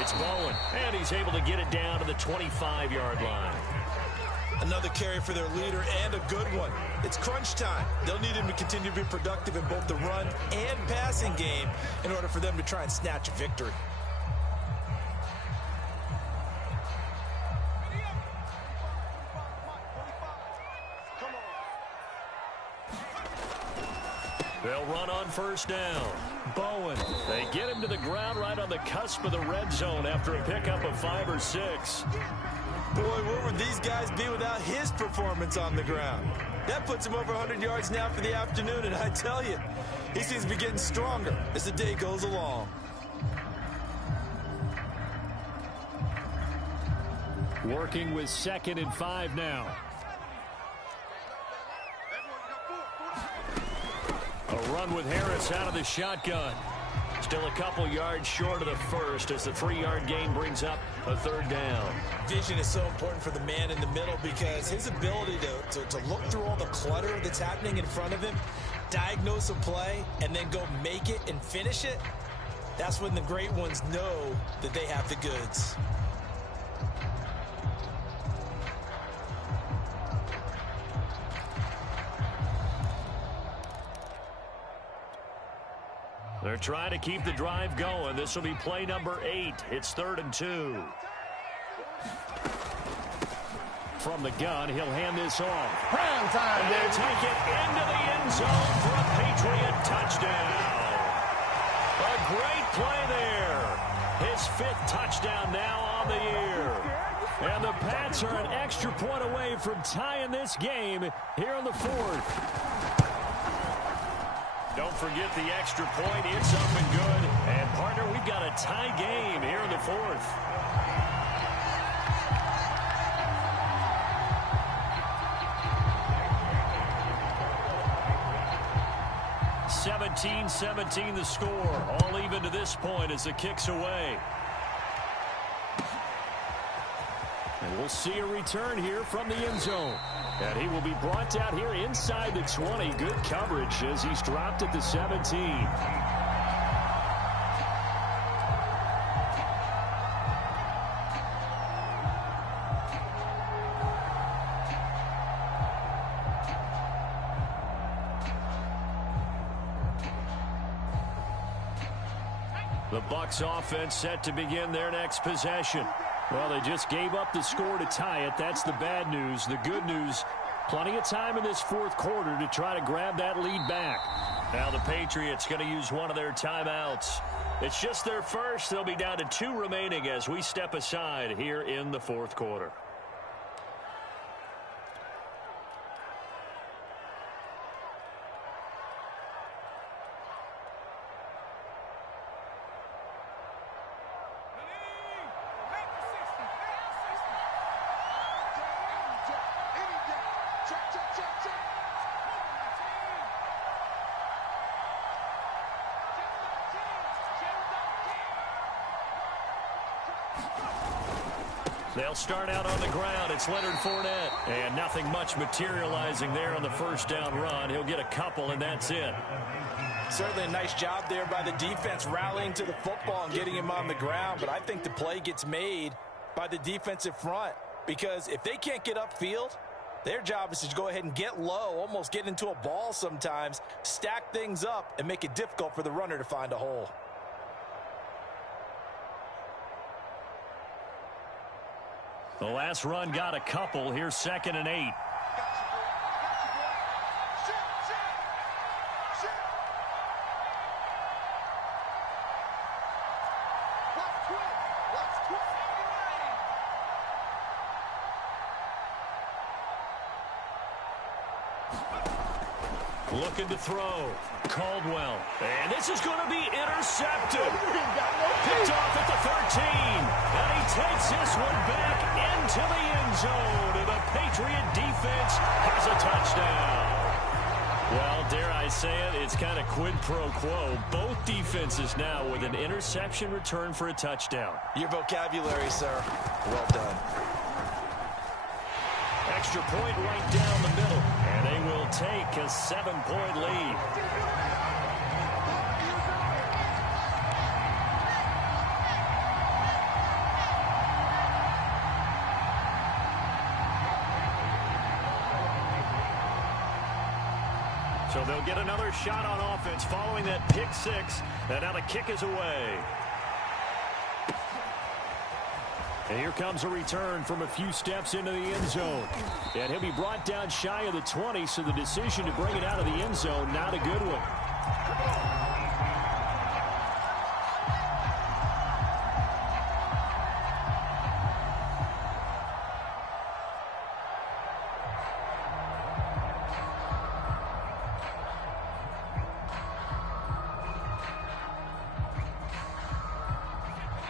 it's Bowen. And he's able to get it down to the 25-yard line. Another carry for their leader and a good one. It's crunch time. They'll need him to continue to be productive in both the run and passing game in order for them to try and snatch a victory. They'll run on 1st down. Bowen. They get him to the ground right on the cusp of the red zone after a pickup of 5 or 6. Boy, where would these guys be without his performance on the ground? That puts him over 100 yards now for the afternoon, and I tell you, he seems to be getting stronger as the day goes along. Working with 2nd and 5 now. A run with Harris out of the shotgun. Still a couple yards short of the first as the 3-yard gain brings up a 3rd down. Vision is so important for the man in the middle because his ability to look through all the clutter that's happening in front of him, diagnose a play, and then go make it and finish it, that's when the great ones know that they have the goods. They're trying to keep the drive going. This will be play number 8. It's 3rd and 2. From the gun, he'll hand this off. Prime time, And they take it into the end zone for a Patriot touchdown. A great play there. His 5th touchdown now on the year. And the Pats are an extra point away from tying this game here in the 4th. Don't forget the extra point. It's up and good. And, partner, we've got a tie game here in the 4th. (17-17) the score. All even to this point as the kick's away. And we'll see a return here from the end zone. And he will be brought out here inside the 20. Good coverage as he's dropped at the 17. The Bucs offense set to begin their next possession. Well, they just gave up the score to tie it. That's the bad news. The good news, plenty of time in this 4th quarter to try to grab that lead back. Now the Patriots going to use one of their timeouts. It's just their first. They'll be down to 2 remaining as we step aside here in the 4th quarter. They'll start out on the ground. It's Leonard Fournette. And nothing much materializing there on the first down run. He'll get a couple, and that's it. Certainly a nice job there by the defense rallying to the football and getting him on the ground. But I think the play gets made by the defensive front, because if they can't get upfield, their job is to go ahead and get low, almost get into a ball sometimes, stack things up, and make it difficult for the runner to find a hole. The last run got a couple. Here's 2nd and 8. Looking to throw. Caldwell. And this is going to be intercepted. Picked off at the 13. And he takes this one back into the end zone. And the Patriot defense has a touchdown. Well, dare I say it, it's kind of quid pro quo. Both defenses now with an interception return for a touchdown. Your vocabulary, sir. Well done. Extra point right down the middle. And they will take a 7-point lead. So they'll get another shot on offense following that pick six. And now the kick is away. And here comes a return from a few steps into the end zone. And he'll be brought down shy of the 20, so the decision to bring it out of the end zone, not a good one.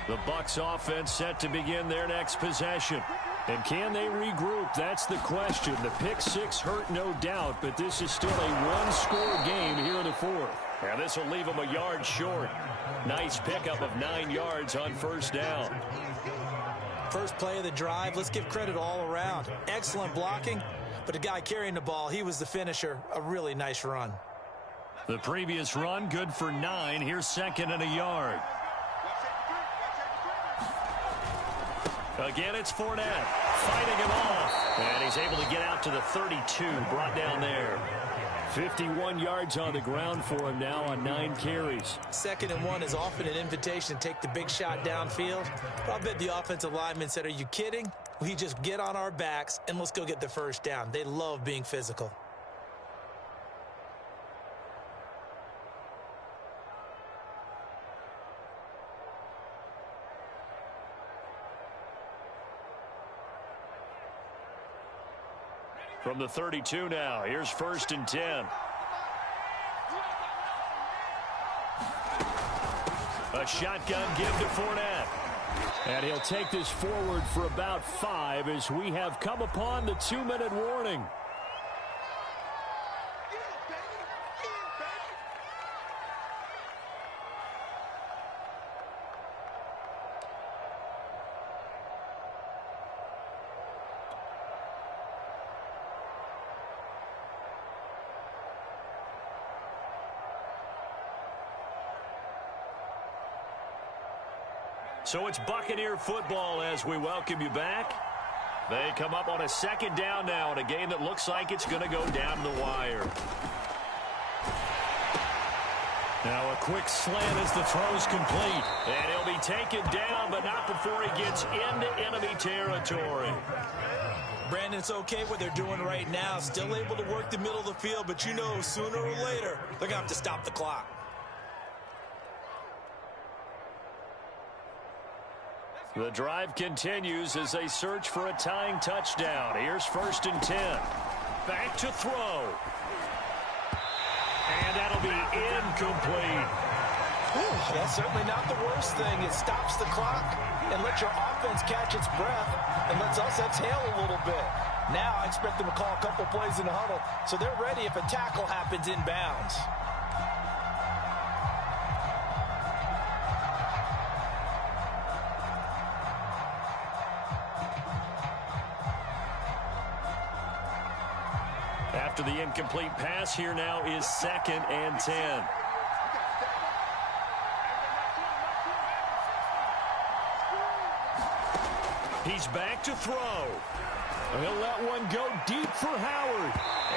The Bucs offense set to begin their next possession. And can they regroup? That's the question. The pick six hurt, no doubt, but this is still a one-score game here in the fourth. And this will leave them a yard short. Nice pickup of 9 yards on first down. First play of the drive, let's give credit all around. Excellent blocking, but the guy carrying the ball, he was the finisher. A really nice run. The previous run, good for 9. Here's 2nd and a yard. Again, it's Fournette fighting him off. And he's able to get out to the 32, brought down there. 51 yards on the ground for him now on 9 carries. 2nd and 1 is often an invitation to take the big shot downfield. But I bet the offensive lineman said, are you kidding? We just get on our backs and let's go get the first down. They love being physical. From the 32 now, here's 1st and 10. A shotgun give to Fournette. And he'll take this forward for about 5 as we have come upon the 2-minute warning. So it's Buccaneer football as we welcome you back. They come up on a 2nd down now in a game that looks like it's going to go down the wire. Now a quick slant as the throw's complete. And he'll be taken down, but not before he gets into enemy territory. Brandon, it's okay what they're doing right now. Still able to work the middle of the field, but you know sooner or later they're going to have to stop the clock. The drive continues as they search for a tying touchdown. Here's 1st and 10. Back to throw. And that'll be incomplete. That's certainly not the worst thing. It stops the clock and lets your offense catch its breath and lets us exhale a little bit. Now I expect them to call a couple plays in the huddle so they're ready if a tackle happens inbounds. After the incomplete pass, here now is 2nd and 10. He's back to throw. He'll let one go deep for Howard.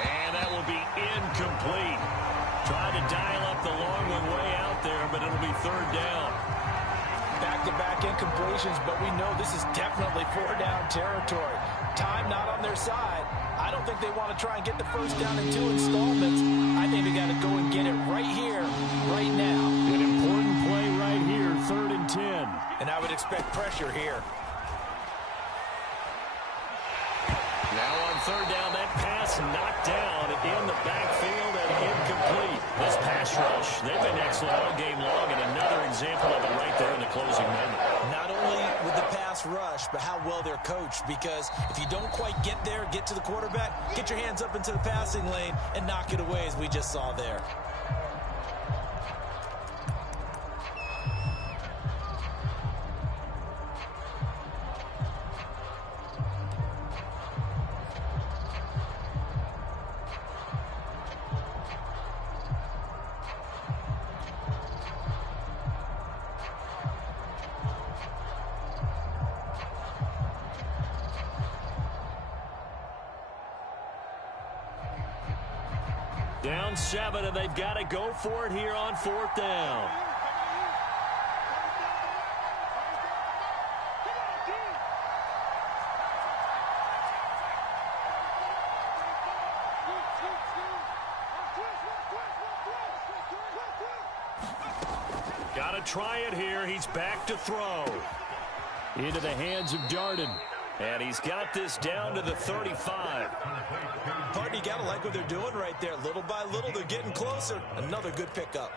And that will be incomplete. Tried to dial up the long one way out there, but it'll be 3rd down. Back-to-back incompletions, but we know this is definitely 4-down territory. Time not on their side. I don't think they want to try and get the first down in 2 installments. I think they got to go and get it right here, right now. An important play right here, 3rd and 10. And I would expect pressure here. Now on 3rd down, that pass knocked down in the backfield and incomplete. This pass rush, they've been excellent all game long, and another example of it right there in the closing moment. Not only with the pass rush, but how well they're coached, because if you don't quite get there, get to the quarterback, get your hands up into the passing lane and knock it away, as we just saw there. Down 7, and they've got to go for it here on 4th down. Got to try it here. He's back to throw. Into the hands of Darden. And he's got this down to the 35. Partner, you got to like what they're doing right there. Little by little, they're getting closer. Another good pickup.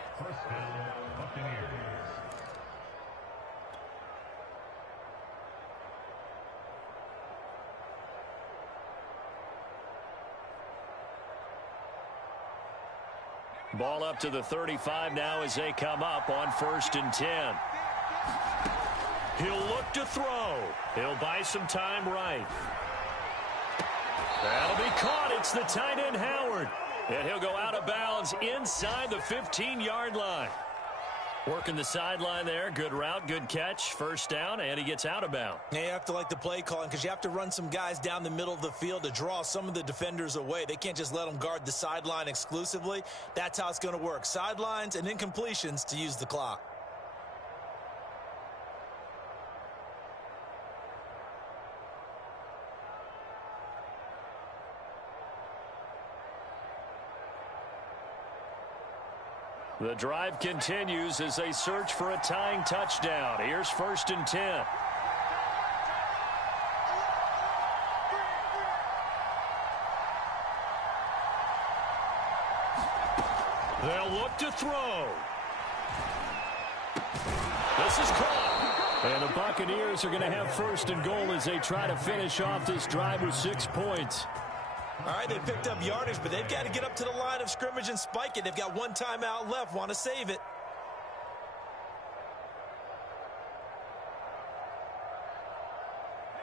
Ball up to the 35 now as they come up on 1st and 10. He'll look to throw. He'll buy some time right. That'll be caught. It's the tight end, Howard. And he'll go out of bounds inside the 15-yard line. Working the sideline there. Good route, good catch. 1st down, and he gets out of bounds. Yeah, you have to like the play calling, because you have to run some guys down the middle of the field to draw some of the defenders away. They can't just let them guard the sideline exclusively. That's how it's going to work. Sidelines and incompletions to use the clock. The drive continues as they search for a tying touchdown. Here's 1st and 10. They'll look to throw. This is caught. And the Buccaneers are going to have 1st and goal as they try to finish off this drive with 6 points. All right, they picked up yardage, but they've got to get up to the line of scrimmage and spike it. They've got 1 timeout left, want to save it.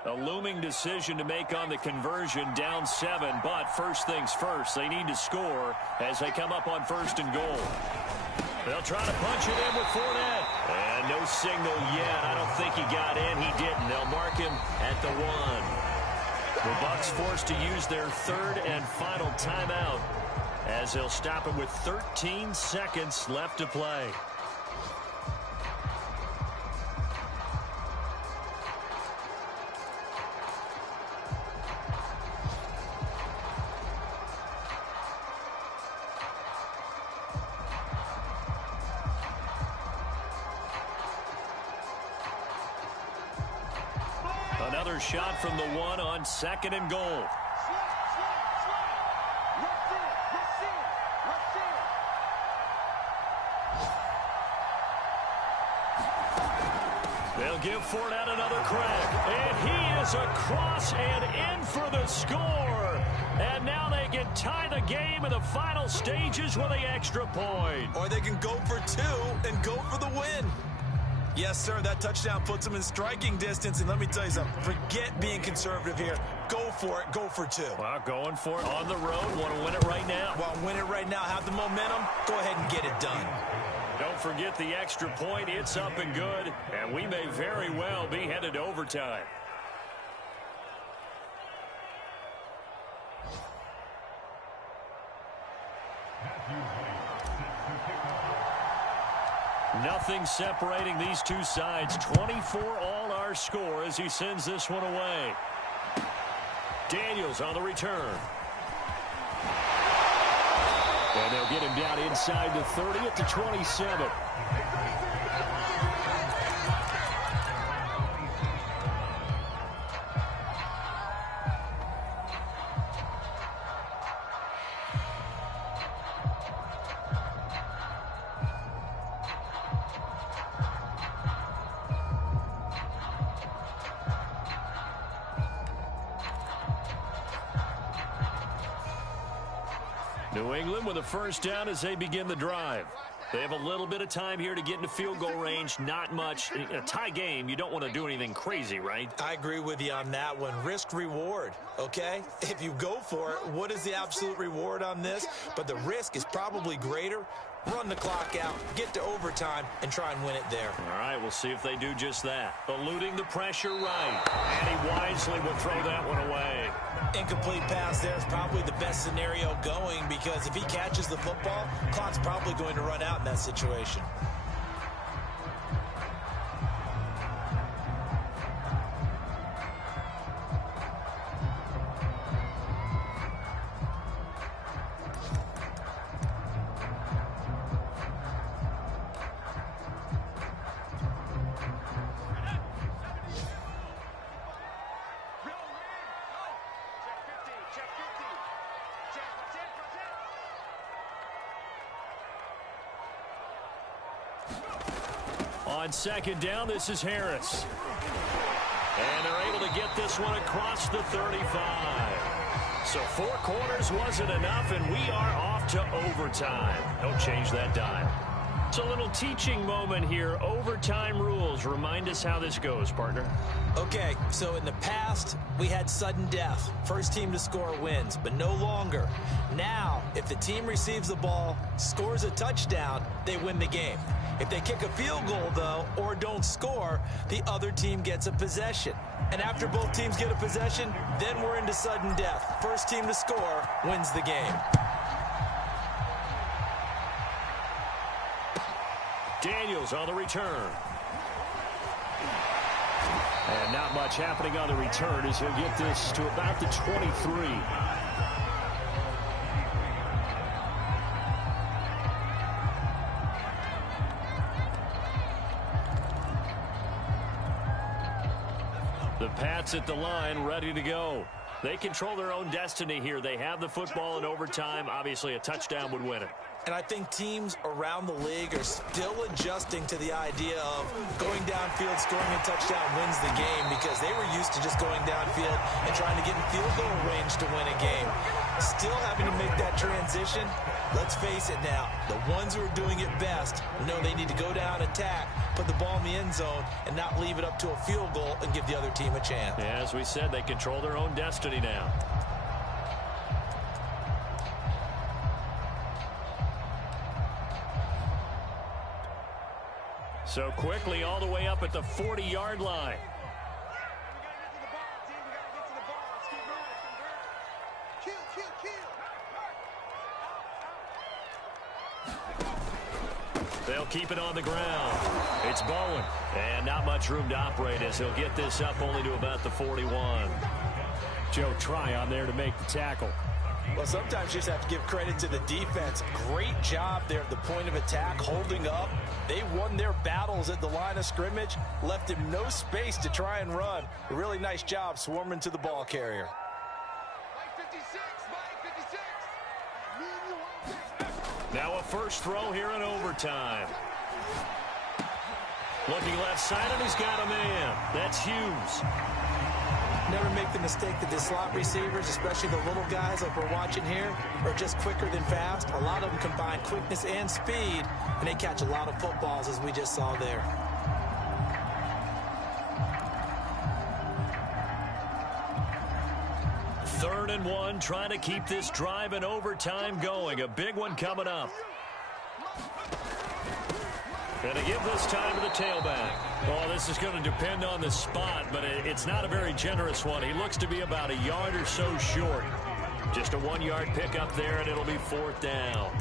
A looming decision to make on the conversion, down 7, but first things first, they need to score as they come up on 1st and goal. They'll try to punch it in with Fournette. And no signal yet. I don't think he got in. He didn't. They'll mark him at the 1. The Bucs forced to use their 3rd and final timeout as they'll stop it with 13 seconds left to play. Another shot from the 1 on 2nd and goal. They'll give Fournette another crack. And he is across and in for the score. And now they can tie the game in the final stages with the extra point. Or they can go for 2 and go for the win. Yes, sir. That touchdown puts them in striking distance. And let me tell you something. Forget being conservative here. Go for it. Go for 2. Well, going for it on the road. Want to win it right now. Well, win it right now. Have the momentum. Go ahead and get it done. Don't forget the extra point. It's up and good. And we may very well be headed to overtime. Nothing separating these two sides. 24 all our score as he sends this one away. Daniels on the return. And they'll get him down inside the 30 at the 27. New England with a first down as they begin the drive. They have a little bit of time here to get into field goal range. Not much. In a tie game, you don't want to do anything crazy, right? I agree with you on that one. Risk reward, okay? If you go for it, what is the absolute reward on this? But the risk is probably greater. Run the clock out, get to overtime, and try and win it there. All right, we'll see if they do just that. Eluding the pressure right. And he wisely will throw that one away. Incomplete pass there is probably the best scenario going because if he catches the football, clock's probably going to run out in that situation. On second down, this is Harris. And they're able to get this one across the 35. So 4 quarters wasn't enough, and we are off to overtime. Don't change that dime. It's a little teaching moment here. Overtime rules. Remind us how this goes, partner. Okay, so in the past, we had sudden death. First team to score wins, but no longer. Now, if the team receives the ball, scores a touchdown, they win the game. If they kick a field goal, though, or don't score, the other team gets a possession. And after both teams get a possession, then we're into sudden death. First team to score wins the game. Daniels on the return. And not much happening on the return as he'll get this to about the 23. The Pats at the line, ready to go. They control their own destiny here. They have the football in overtime. Obviously, a touchdown would win it. And I think teams around the league are still adjusting to the idea of going downfield, scoring a touchdown wins the game because they were used to just going downfield and trying to get in field goal range to win a game. Still having to make that transition. Let's face it now, the ones who are doing it best know they need to go down, attack, put the ball in the end zone, and not leave it up to a field goal and give the other team a chance. Yeah, as we said, they control their own destiny now. So quickly all the way up at the 40-yard line. They'll keep it on the ground. It's Bowen. And not much room to operate as he'll get this up only to about the 41. Joe Tryon there to make the tackle. Well, sometimes you just have to give credit to the defense. Great job there at the point of attack, holding up. They won their battles at the line of scrimmage, left him no space to try and run. A really nice job swarming to the ball carrier. Now a first throw here in overtime. Looking left side, and he's got a man. That's Hughes. Never make the mistake that the slot receivers, especially the little guys like we're watching here, are just quicker than fast. A lot of them combine quickness and speed, and they catch a lot of footballs as we just saw there. 3rd and 1, trying to keep this drive in overtime going. A big one coming up. And to give this time to the tailback. Oh, this is going to depend on the spot, but it's not a very generous one. He looks to be about a yard or so short. Just a 1-yard pickup there, and it'll be 4th down.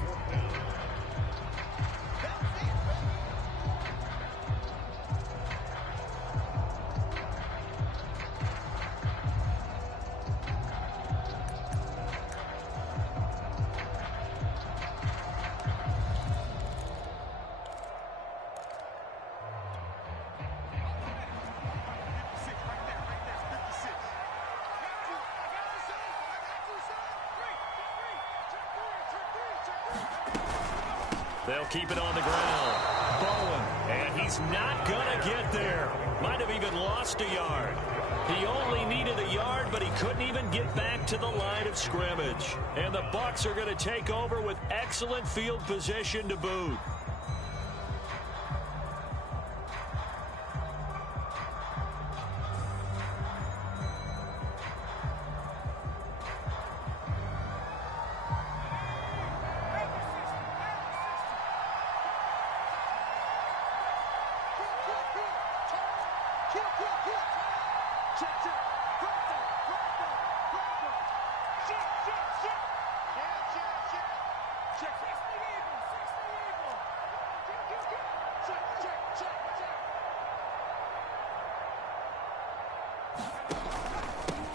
They'll keep it on the ground. Bowen, and he's not going to get there. Might have even lost a yard. He only needed a yard, but he couldn't even get back to the line of scrimmage. And the Bucs are going to take over with excellent field position to boot.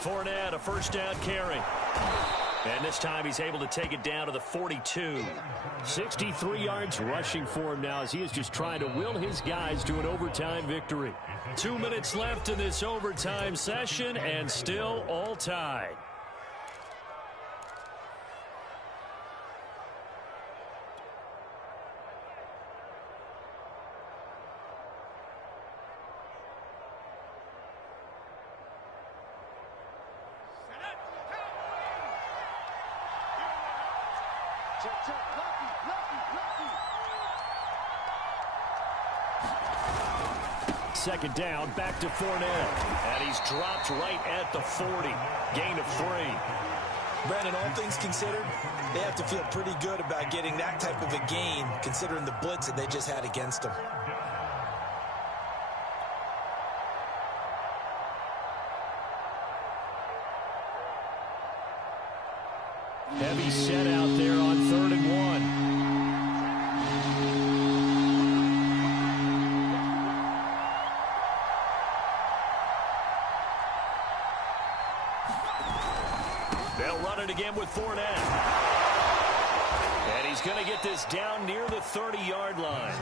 Fournette, a 1st down carry. And this time he's able to take it down to the 42. 63 yards rushing for him now as he is just trying to will his guys to an overtime victory. 2 minutes left in this overtime session and still all tied. Second down, back to Fournette. And he's dropped right at the 40. Gain of 3. Brandon, all things considered, they have to feel pretty good about getting that type of a gain, considering the blitz that they just had against them. Heavy set out there on 3rd and 1. They'll run it again with Fournette. And he's going to get this down near the 30-yard line.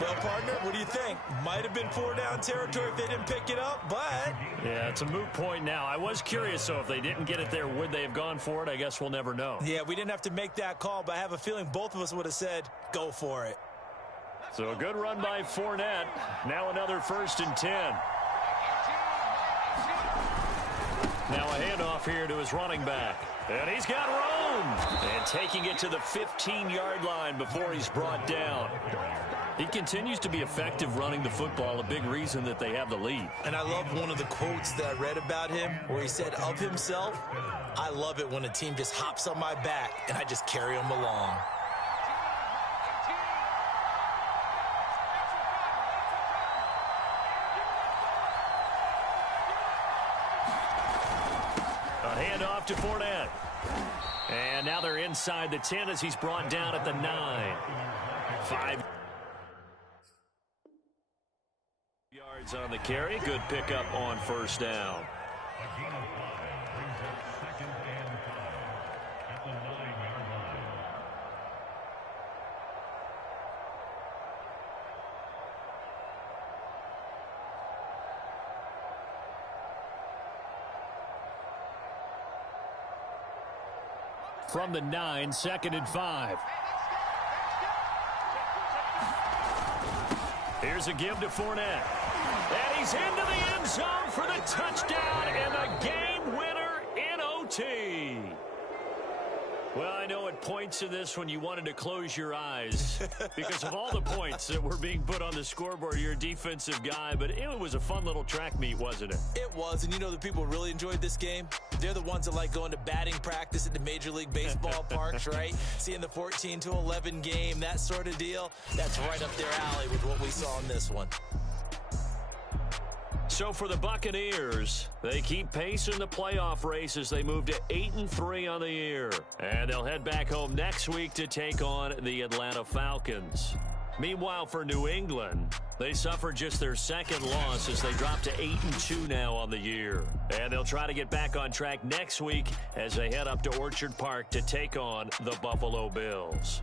Well, partner, what do you think? Might have been 4-down territory if they didn't pick it up, but... Yeah, it's a moot point now. I was curious, though, if they didn't get it there, would they have gone for it? I guess we'll never know. Yeah, we didn't have to make that call, but I have a feeling both of us would have said, go for it. So a good run by Fournette. Now another 1st and 10. Now a handoff here to his running back. And he's got room. And taking it to the 15-yard line before he's brought down. He continues to be effective running the football, a big reason that they have the lead. And I love one of the quotes that I read about him where he said of himself, I love it when a team just hops on my back and I just carry them along. Handoff to Fournette. And now they're inside the 10 as he's brought down at the 9. 5 yards on the carry. Good pickup on 1st down. From the 9, 2nd and 5. Here's a give to Fournette. And he's into the end zone for the touchdown and the game winner in OT. Well, I know know at points in this when you wanted to close your eyes because of all the points that were being put on the scoreboard. You're a defensive guy, but it was a fun little track meet, wasn't it? It was, and you know the people really enjoyed this game? They're the ones that like going to batting practice at the Major League Baseball parks, right? Seeing the 14-11 game, that sort of deal. That's right up their alley with what we saw in this one. So for the Buccaneers, they keep pace in the playoff race as they move to 8-3 on the year. And they'll head back home next week to take on the Atlanta Falcons. Meanwhile, for New England, they suffered just their second loss as they drop to 8-2 now on the year. And they'll try to get back on track next week as they head up to Orchard Park to take on the Buffalo Bills.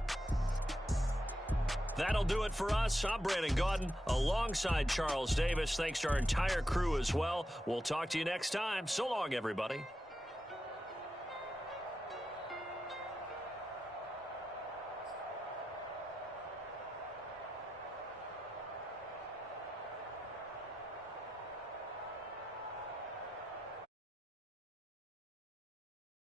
That'll do it for us. I'm Brandon Gaudin alongside Charles Davis. Thanks to our entire crew as well. We'll talk to you next time. So long, everybody.